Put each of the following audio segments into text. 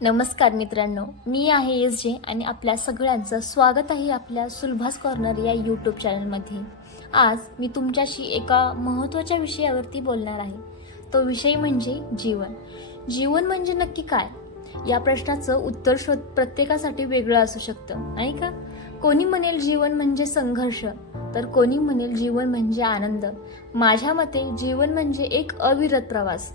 नमस्कार मित्रांनो मी आहे एस जे आणि आपल्या सगळ्यांचं स्वागत आहे आपल्या सुलभास कॉर्नर या यूट्यूब चॅनलमध्ये. आज मी तुमच्याशी एका महत्त्वाच्या विषयावरती बोलणार आहे. तो विषय म्हणजे जीवन. जीवन म्हणजे नक्की काय? या प्रश्नाचं उत्तर शोध प्रत्येकासाठी वेगळं असू शकतं नाही का? कोणी म्हणेल जीवन म्हणजे संघर्ष तर कोणी म्हणेल जीवन म्हणजे आनंद. माझ्या मते जीवन म्हणजे एक अविरत प्रवास.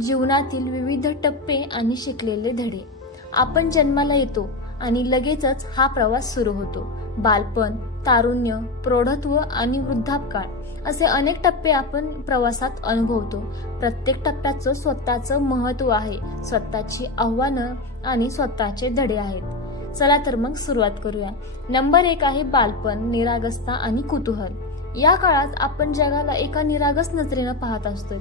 जीवनातील विविध टप्पे आणि शिकलेले धडे. आपण जन्माला येतो आणि लगेचच हा प्रवास सुरू होतो. बालपण तारुण्य प्रौढत्व आणि वृद्धापकाळ असे अनेक टप्पे आपण प्रवासात अनुभवतो. प्रत्येक टप्प्याचं स्वतःचं महत्त्व आहे. स्वतःची आव्हानं आणि स्वतःचे धडे आहेत. चला तर मग सुरुवात करूया. नंबर एक आहे बालपण निरागस्ता आणि कुतूहल. या काळात आपण जगाला एका निरागस नजरेनं पाहत असतो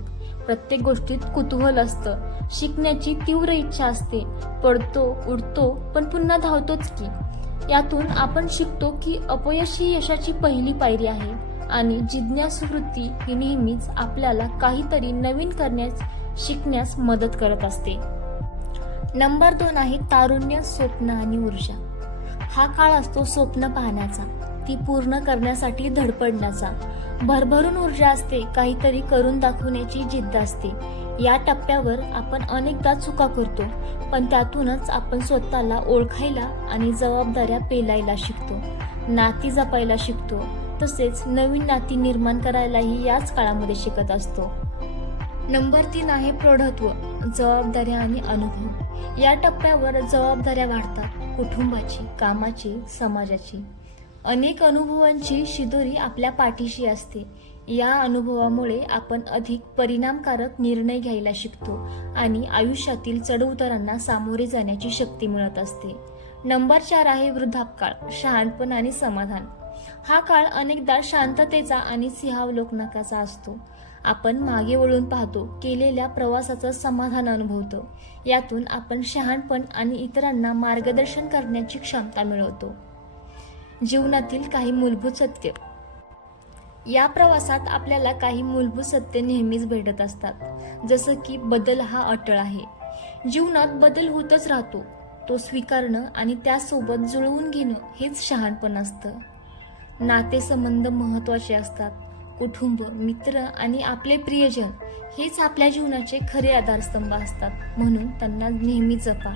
प्रत्येक गोष्टीत कुतूहल असतं. शिकण्याची तीव्र इच्छा असते. पडतो उडतो पण पुन्हा धावतोच की. यातून आपण शिकतो की अपयश ही यशाची पहिली पायरी आहे आणि जिज्ञासू वृत्ती ही नेहमीच आपल्याला काहीतरी नवीन करण्यास शिकण्यास मदत करत असते. नंबर दोन आहे तारुण्य स्वप्न आणि ऊर्जा. हा काळ असतो स्वप्न पाहण्याचा. ती पूर्ण करण्यासाठी धडपडण्याचा. भरभरून ऊर्जा असते काहीतरी करून दाखवण्याची जिद्द असते. या टप्प्यावर आपण अनेकदा चुका करतो पण त्यातूनच आपण स्वतःला ओळखायला आणि जबाबदाऱ्या पेलायला शिकतो. नाती जपायला शिकतो तसेच नवीन नाती निर्माण करायलाही याच काळामध्ये शिकत असतो. नंबर तीन आहे प्रौढत्व जबाबदाऱ्या आणि अनुभव. या टप्प्यावर जबाबदाऱ्या वाढतात कुटुंबाची कामाची समाजाची. अनेक अनुभवांची शिदोरी आपल्या पाठीशी असते. या अनुभवामुळे आपण अधिक परिणामकारक निर्णय घ्यायला शिकतो आणि आयुष्यातील चढउतारांना सामोरे जाण्याची शक्ती मिळत असते. नंबर चार आहे वृद्धापकाळ शहाणपण आणि समाधान. हा काळ अनेकदा शांततेचा आणि सिंहावलोकनाकाचा असतो. आपण मागे वळून पाहतो केलेल्या प्रवासाचं समाधान अनुभवतो. यातून आपण शहाणपण आणि इतरांना मार्गदर्शन करण्याची क्षमता मिळवतो. जीवनातील काही मूलभूत सत्य. या प्रवासात आपल्याला काही मूलभूत सत्य नेहमीच भेटत असतात. जसं की बदल हा अटळ आहे. जीवनात बदल होतच राहतो. तो स्वीकारणं आणि त्यासोबत जुळवून घेणं हेच शहाणपण असतं. नातेसंबंध महत्त्वाचे असतात. कुटुंब मित्र आणि आपले प्रियजन हेच आपल्या जीवनाचे खरे आधारस्तंभ असतात. म्हणून त्यांना नेहमी जपा.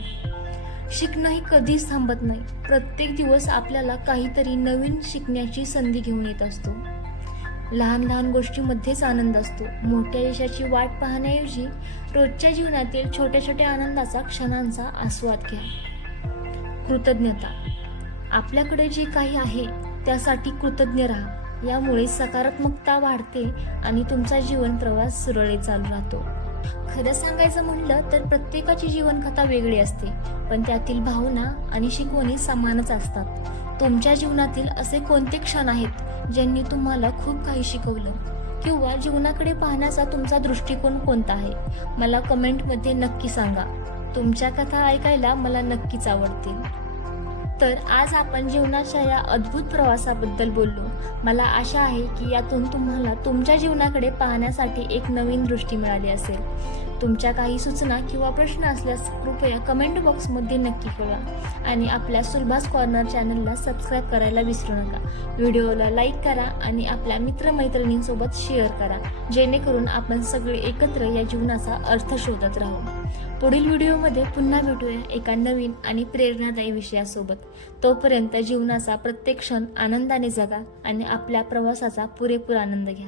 शिकणं ही कधीच थांबत नाही. प्रत्येक दिवस आपल्याला काहीतरी नवीन शिकण्याची संधी घेऊन येत असतो. लहान लहान गोष्टीमध्येच आनंद असतो. मोठ्या यशाची वाट पाहण्याऐवजी रोजच्या जीवनातील छोट्या छोट्या आनंदाचा क्षणांचा आस्वाद घ्या. कृतज्ञता. आपल्याकडे जे काही आहे त्यासाठी कृतज्ञ राहा. यामुळे सकारात्मकता वाढते आणि तुमचा जीवन प्रवास सुरळीत चालू राहतो. खरं सांगायचं म्हणलं तर प्रत्येकाची जीवनकथा वेगळी असते पण त्यातील भावना आणि शिकवणी समानच असतात. तुमच्या जीवनातील असे कोणते क्षण आहेत ज्यांनी तुम्हाला खूप काही शिकवलं? किंवा जीवनाकडे पाहण्याचा तुमचा दृष्टिकोन कोणता आहे? मला कमेंटमध्ये नक्की सांगा. तुमच्या कथा ऐकायला मला नक्कीच आवडतील. तर आज आपण जीवनाच्या या अद्भुत प्रवासाबद्दल बोललो. मला आशा आहे की यातून तुम्हाला तुमच्या जीवनाकडे पाहण्यासाठी एक नवीन दृष्टी मिळाली असेल. तुमच्या काही सूचना किंवा प्रश्न असल्यास कृपया कमेंट बॉक्समध्ये नक्की कळवा. आणि आपल्या सुलभास कॉर्नर चॅनलला सबस्क्राईब करायला विसरू नका. व्हिडिओला लाईक करा आणि आपल्या मित्रमैत्रिणींसोबत शेअर करा. जेणेकरून आपण सगळे एकत्र या जीवनाचा अर्थ शोधत राहू. पुढील व्हिडिओमध्ये पुन्हा भेटूया एका नवीन आणि प्रेरणादायी विषयासोबत. तोपर्यंत जीवनाचा प्रत्येक क्षण आनंदाने जगा आणि आपल्या प्रवासाचा पुरेपूर आनंद घ्या.